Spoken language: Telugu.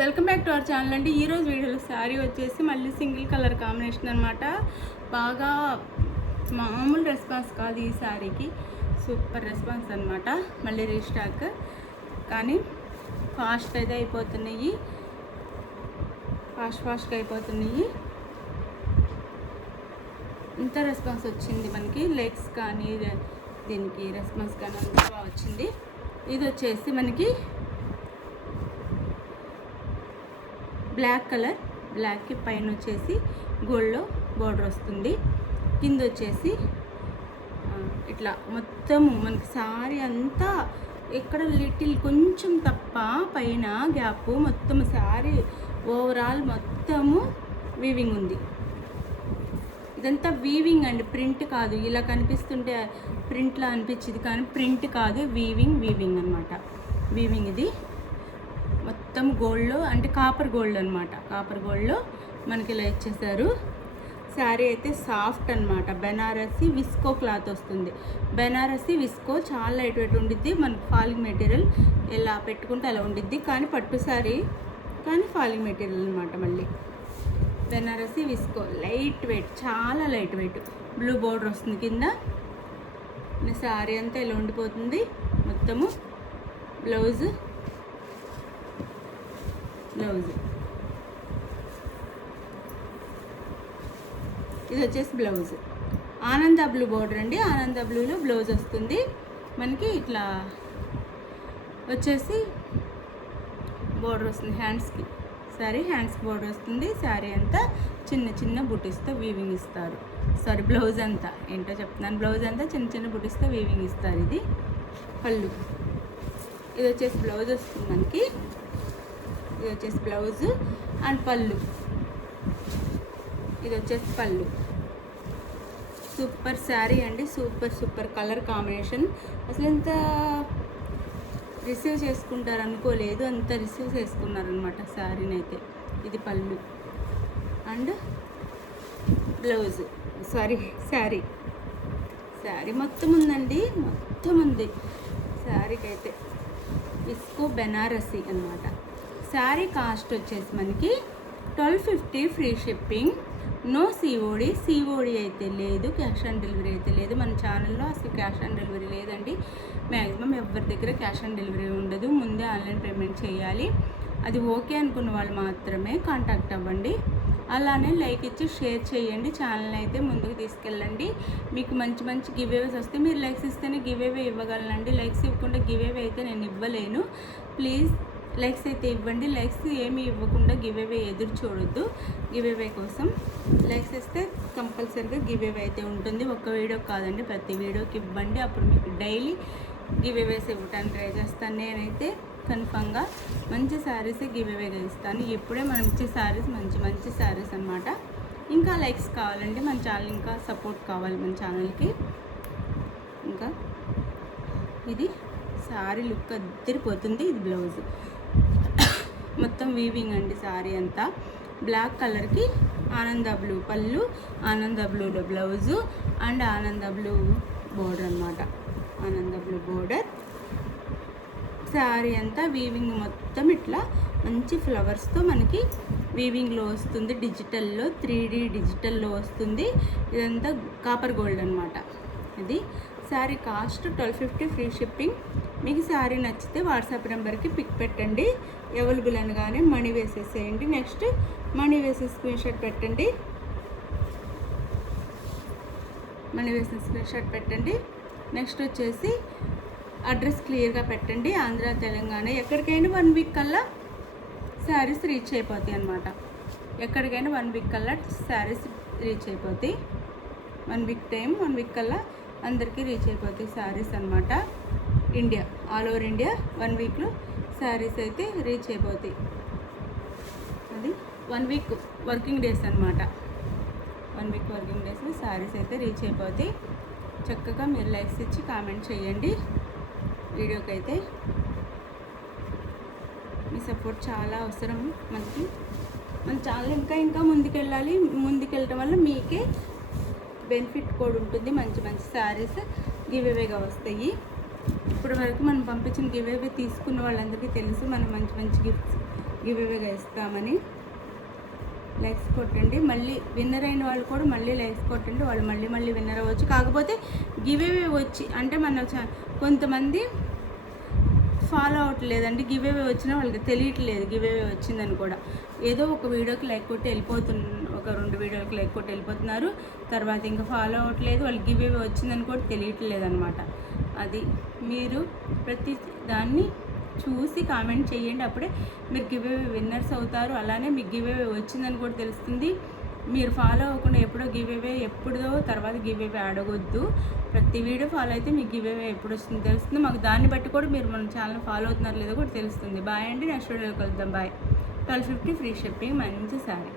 Welcome back to our channel అండి. ఈరోజు వీడియోలో శారీ వచ్చేసి మళ్ళీ సింగిల్ కలర్ కాంబినేషన్ అనమాట. బాగా మామూలు రెస్పాన్స్ కాదు ఈ శారీకి, సూపర్ రెస్పాన్స్ అనమాట. మళ్ళీ రీస్టాక్, కానీ ఫాస్ట్గా అయితే అయిపోతున్నాయి, ఫాస్ట్గా అయిపోతున్నాయి. ఇంత రెస్పాన్స్ వచ్చింది మనకి, లైక్స్ కానీ దీనికి రెస్పాన్స్ కానీ అంతా బాగా వచ్చింది. ఇది వచ్చేసి మనకి బ్లాక్ కలర్, బ్లాక్కి పైన వచ్చేసి గోల్డ్లో బోర్డర్ వస్తుంది. కింద వచ్చేసి ఇట్లా మొత్తము మనకి సారీ అంతా ఎక్కడ లిటిల్ కొంచెం తప్ప పైన గ్యాప్, మొత్తం సారీ ఓవరాల్ మొత్తము వీవింగ్ ఉంది. ఇదంతా వీవింగ్ అండి, ప్రింట్ కాదు. ఇలా కనిపిస్తుంటే ప్రింట్లా అనిపించింది కానీ ప్రింట్ కాదు, వీవింగ్ అనమాట. వీవింగ్ ఇది మొత్తం గోల్డ్లో, అంటే కాపర్ గోల్డ్ అనమాట. కాపర్ గోల్డ్లో మనకి ఇలా ఇచ్చేసారు. శారీ అయితే సాఫ్ట్ అనమాట. బెనారసి విస్కో క్లాత్ వస్తుంది. బెనారసి విస్కో చాలా లైట్ వెయిట్ ఉండిద్ది. మనకు ఫాలింగ్ మెటీరియల్ ఎలా పెట్టుకుంటే అలా ఉండిద్ది, కానీ పట్టు శారీ కానీ ఫాలింగ్ మెటీరియల్ అనమాట. మళ్ళీ బెనారసి విస్కో లైట్ వెయిట్, చాలా లైట్ వెయిట్. బ్లూ బోర్డర్ వస్తుంది కింద. శారీ అంతా ఇలా ఉండిపోతుంది మొత్తము. బ్లౌజ్ ఇది వచ్చేసి బ్లౌజ్ ఆనంద బ్లూ బోర్డర్ అండి. ఆనంద బ్లూలో బ్లౌజ్ వస్తుంది మనకి. ఇట్లా వచ్చేసి బోర్డర్ వస్తుంది హ్యాండ్స్కి. హ్యాండ్స్కి బోర్డర్ వస్తుంది. శారీ అంతా చిన్న చిన్న బుటీస్తో వీవింగ్ ఇస్తారు. బ్లౌజ్ అంతా ఏంటో చెప్తున్నాను. బ్లౌజ్ అంతా చిన్న చిన్న బుటీస్తో వీవింగ్ ఇస్తారు. ఇది పళ్ళు. ఇది వచ్చేసి బ్లౌజ్ వస్తుంది మనకి. ఇది వచ్చేసి బ్లౌజ్ అండ్ పళ్ళు. ఇది వచ్చేసి పళ్ళు. సూపర్ శారీ అండి, సూపర్ కలర్ కాంబినేషన్. అసలు ఎంత రిసీవ్ చేసుకుంటారు అనుకోలేదు, అంత రిసీవ్ చేసుకున్నారనమాట శారీని అయితే. ఇది పళ్ళు అండ్ బ్లౌజ్, శారీ మొత్తం ఉందండి, మొత్తం ఉంది శారీకి అయితే. విస్కో బెనారసి అనమాట. శారీ కాస్ట్ వచ్చేసి మనకి 1250 ఫ్రీ షిప్పింగ్. నో సిఓడి అయితే లేదు, క్యాష్ ఆన్ డెలివరీ అయితే లేదు. మన ఛానల్లో అసలు క్యాష్ ఆన్ డెలివరీ లేదండి. మ్యాక్సిమం ఎవరి దగ్గర క్యాష్ ఆన్ డెలివరీ ఉండదు. ముందే ఆన్లైన్ పేమెంట్ చేయాలి. అది ఓకే అనుకున్న వాళ్ళు మాత్రమే కాంటాక్ట్ అవ్వండి. అలానే లైక్ ఇచ్చి షేర్ చేయండి. ఛానల్ అయితే ముందుకు తీసుకెళ్ళండి. మీకు మంచి గివేవేస్ వస్తే మీరు లైక్స్ ఇస్తేనే గివేవే ఇవ్వగలనండి. లైక్స్ ఇవ్వకుండా గివేవే అయితే నేను ఇవ్వలేను. ప్లీజ్ లైక్స్ అయితే ఇవ్వండి. లైక్స్ ఏమి ఇవ్వకుండా గివేవే ఎదురు చూడొద్దు. గివేవే కోసం లైక్స్ ఇస్తే కంపల్సరీగా గివేవే అయితే ఉంటుంది. ఒక్క వీడియో కాదండి, ప్రతి వీడియోకి ఇవ్వండి. అప్పుడు మీకు డైలీ గివేవేస్ ఇవ్వడానికి ట్రై చేస్తాను. నేనైతే కన్ఫామ్గా మంచి శారీసే గివేవేగా ఇస్తాను. ఇప్పుడే మనం ఇచ్చే శారీస్ మంచి శారీస్ అనమాట. ఇంకా లైక్స్ కావాలండి, మన ఛానల్ ఇంకా సపోర్ట్ కావాలి మన ఛానల్కి. ఇంకా ఇది శారీ లుక్ అద్దరిపోతుంది. ఇది బ్లౌజ్ మొత్తం వీవింగ్ అండి. శారీ అంతా బ్లాక్ కలర్కి ఆనంద బ్లూ పళ్ళు, ఆనంద బ్లూలో బ్లౌజు అండ్ ఆనంద బ్లూ బోర్డర్ అనమాట. ఆనంద బ్లూ బోర్డర్. శారీ అంతా వీవింగ్ మొత్తం ఇట్లా మంచి ఫ్లవర్స్తో మనకి వీవింగ్లో వస్తుంది. డిజిటల్లో 3D డిజిటల్లో వస్తుంది. ఇదంతా కాపర్ గోల్డ్ అనమాట. ఇది శారీ కాస్ట్ 1250 ఫ్రీ షిప్పింగ్. మీకు శారీ నచ్చితే వాట్సాప్ నెంబర్కి పిక్ పెట్టండి. అవైలబుల్ అనగానే మనీ వేసేసేయండి. నెక్స్ట్ మనీ వేసే స్క్రీన్ షాట్ పెట్టండి. నెక్స్ట్ వచ్చేసి అడ్రస్ క్లియర్గా పెట్టండి. ఆంధ్ర, తెలంగాణ ఎక్కడికైనా 1 వీక్ కల్లా శారీస్ రీచ్ అయిపోతాయి అనమాట. ఎక్కడికైనా 1 వీక్ కల్లా శారీస్ రీచ్ అయిపోతాయి. 1 వీక్ టైం, 1 వీక్ కల్లా అందరికీ రీచ్ అయిపోతాయి శారీస్ అనమాట. ఇండియా, ఆల్ ఓవర్ ఇండియా 1 వీక్లో శారీస్ అయితే రీచ్ అయిపోతాయి. అది 1 వీక్ వర్కింగ్ డేస్ అనమాట. 1 వీక్ వర్కింగ్ డేస్లో శారీస్ అయితే రీచ్ అయిపోతాయి. చక్కగా మీరు లైక్స్ ఇచ్చి కామెంట్ చేయండి. వీడియోకి అయితే మీ సపోర్ట్ చాలా అవసరం మనకి. మన ఛానల్ ఇంకా ముందుకెళ్ళాలి. ముందుకెళ్ళటం వల్ల మీకే బెనిఫిట్ కూడా ఉంటుంది. మంచి శారీస్ గివేవేగా వస్తాయి. ఇప్పటి వరకు మనం పంపించిన గివేవే తీసుకున్న వాళ్ళందరికీ తెలుసు. మనం మంచి గివ్ అవేగా ఇస్తామని. లైక్స్ కొట్టండి. మళ్ళీ విన్నర్ అయిన వాళ్ళు కూడా మళ్ళీ లైక్స్ కొట్టండి, వాళ్ళు మళ్ళీ మళ్ళీ విన్నర్ అవ్వచ్చు. కాకపోతే గివ్ అవే వచ్చి అంటే మన కొంతమంది ఫాలో అవ్వట్లేదండి. గివ్ అవే వచ్చినా వాళ్ళకి తెలియట్లేదు గివ్ అవే వచ్చిందని కూడా. ఏదో ఒక వీడియోకి లైక్ కొట్టి ఒక 2 వీడియోకి లైక్ కొట్టి వెళ్ళిపోతున్నారు, తర్వాత ఇంకా ఫాలో అవ్వట్లేదు, వాళ్ళకి గివ్ అవే వచ్చిందని కూడా తెలియట్లేదు అనమాట. అది మీరు ప్రతి దాన్ని చూసి కామెంట్ చేయండి, అప్పుడే మీరు గివ్ అవే విన్నర్స్ అవుతారు. అలానే మీకు గివ్ అవే వచ్చిందని కూడా తెలుస్తుంది. మీరు ఫాలో అవ్వకుండా ఎప్పుడో తర్వాత గివ్ అవే అడగొద్దు. ప్రతి వీడియో ఫాలో అయితే మీకు గివ్ అవే ఎప్పుడు వస్తుందో తెలుస్తుంది. మాకు దాన్ని బట్టి కూడా మీరు మన ఛానల్ ఫాలో అవుతున్నారో లేదో కూడా తెలుస్తుంది. బాయ్ అండి, నెక్స్ట్ వీడియోలో కలుద్దాం. బాయ్. 1250 ఫ్రీ షిప్పింగ్, మంచి శారీ.